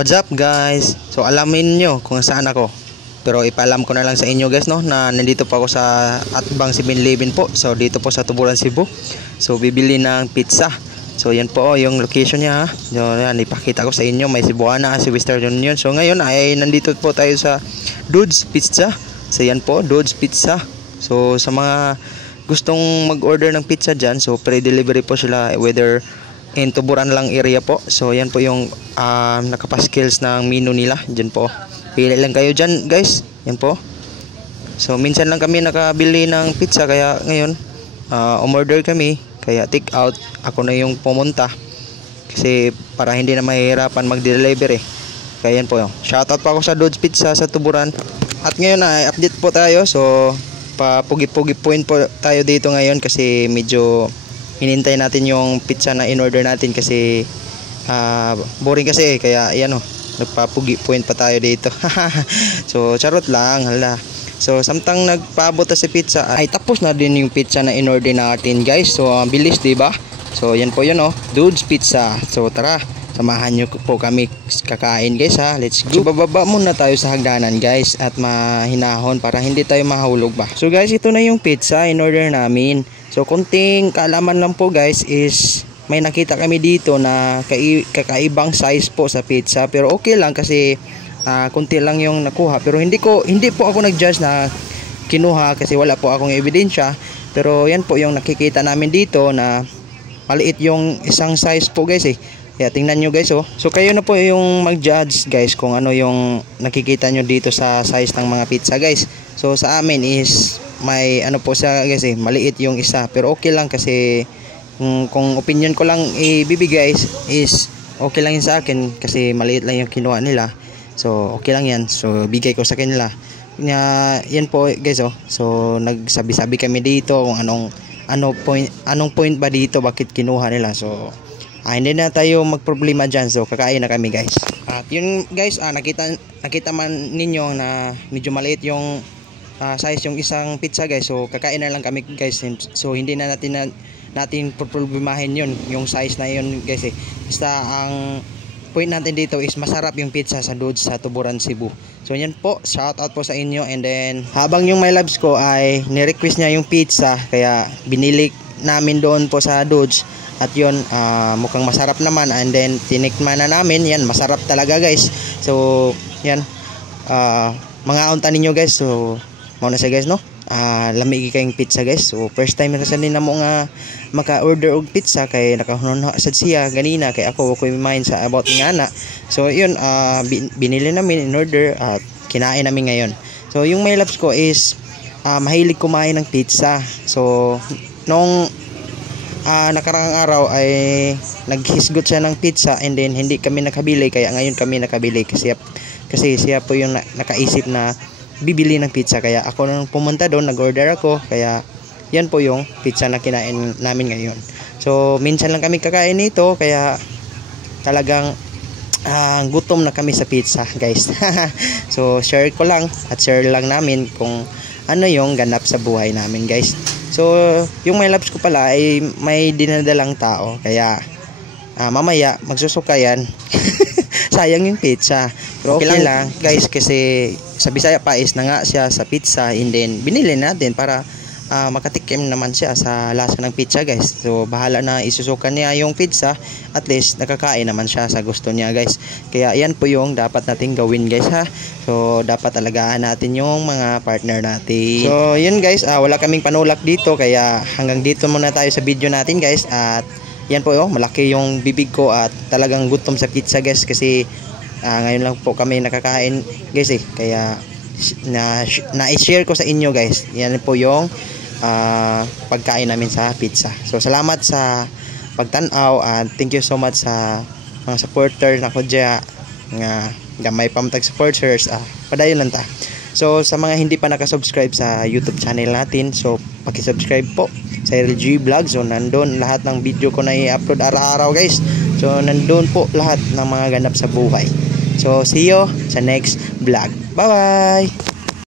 What's up guys? So alamin nyo kung saan ako. Pero ipaalam ko na lang sa inyo guys no, na nandito pa ako sa Atbang 7-Eleven po. So dito po sa Tuburan, Cebu. So bibili ng pizza. So yan po yung location niya. So yan, ipakita ko sa inyo. May Cebuana, si Western Union. So ngayon ay nandito po tayo sa Dudes Pizza. So yan po, Dudes Pizza. So sa mga gustong mag-order ng pizza dyan, so pre-delivery po sila whether in Tuburan lang area po. So yan po yung nakapaskills ng menu nila. Dyan po, pili lang kayo dyan guys. Yan po. So minsan lang kami nakabili ng pizza, kaya ngayon umorder kami, kaya take out ako na yung pumunta kasi para hindi na mahihirapan mag-deliver eh. Kaya yan po yung shoutout pa ako sa Dudes Pizza sa Tuburan. At ngayon ay update po tayo. So papugi-pugi point po tayo dito ngayon kasi medyo hinintay natin yung pizza na in-order natin kasi boring kasi, kaya ayan o, nagpapugi point pa tayo dito. So charot lang, hala. So samtang nagpaabot si pizza ay tapos na din yung pizza na in-order natin guys. So bilis diba? So yan po yun o, Dudes Pizza. So tara, samahan nyo po kami kakain guys ha. Let's go. So bababa muna tayo sa hagdanan guys at mahinahon para hindi tayo mahulog ba. So guys, ito na yung pizza in order namin. So konting kaalaman lang po guys is may nakita kami dito na kakaibang size po sa pizza. Pero okay lang kasi konti lang yung nakuha. Pero hindi po ako nag-judge na kinuha kasi wala po akong ebidensya. Pero yan po yung nakikita namin dito na maliit yung isang size po guys eh. Kaya tingnan nyo guys oh. So kayo na po yung mag-judge guys kung ano yung nakikita nyo dito sa size ng mga pizza guys. So sa amin is may ano po siya guys eh, maliit yung isa. Pero okay lang kasi kung opinion ko lang ibibigay is okay lang yun sa akin kasi maliit lang yung kinuha nila. So okay lang yan. So bigay ko sa kanila. Yan po guys oh. So nagsabi-sabi kami dito kung anong point ba dito bakit kinuha nila. So hindi na tayo magproblema dyan. So kakain na kami guys. At yun guys, nakita man ninyo na medyo maliit yung size yung isang pizza guys. So kakain na lang kami guys. So hindi na natin problemahin yun, yung size na yun guys eh. Basta ang point natin dito is masarap yung pizza sa Dudes sa Tuburan, Cebu. So yan po, shout out po sa inyo. And then habang yung my loves ko ay ni-request niya yung pizza, kaya binili namin doon po sa Dudes. At yun, mukhang masarap naman. And then tinikman na namin, yan masarap talaga guys. So yan, mga unta ninyo guys. So mauna siya guys no, lamig kayong pizza guys. So first time na sa nila mo nga maka-order og pizza kay nakahunon sad siya ganina kay ako mind sa about nga na. So yun, binili namin in order at kinain namin ngayon. So yung my loves ko is mahilig kumain ng pizza. So nung nakarang araw ay naghisgot siya ng pizza and then hindi kami nakabili, kaya ngayon kami nakabili kasi siya po yung nakaisip na bibili ng pizza, kaya ako nang pumunta doon, nag-order ako, kaya yan po yung pizza na kinain namin ngayon. So minsan lang kami kakain nito, kaya talagang gutom na kami sa pizza guys. So share ko lang at share lang namin kung ano yung ganap sa buhay namin guys. So yung my loves ko pala ay may dinadalang tao, kaya mamaya magsusuka yan. Sayang yung pizza. Pero okay lang guys kasi sa Bisaya pa is na nga siya sa pizza, and then binili natin para makatikim naman siya sa lasa ng pizza guys. So bahala na isusukan niya yung pizza, at least nakakain naman siya sa gusto niya guys. Kaya yan po yung dapat natin gawin guys ha. So dapat alagaan natin yung mga partner natin. So yun guys, wala kaming panulak dito, kaya hanggang dito muna tayo sa video natin guys. At yan po yung malaki yung bibig ko at talagang gutom sa pizza guys kasi ngayon lang po kami nakakain guys eh, kaya na-share ko sa inyo guys. Yan po yung pagkain namin sa pizza. So salamat sa pagtanaw at thank you so much sa mga supporter na ko dyan nga gamay pamtag supporters. Padayon lang ta. So sa mga hindi pa nakasubscribe sa YouTube channel natin, so paki-subscribe po sa LG Vlog. So nandun lahat ng video ko na i-upload araw-araw guys. So nandun po lahat ng mga ganap sa buhay. So see you sa next vlog. Bye bye.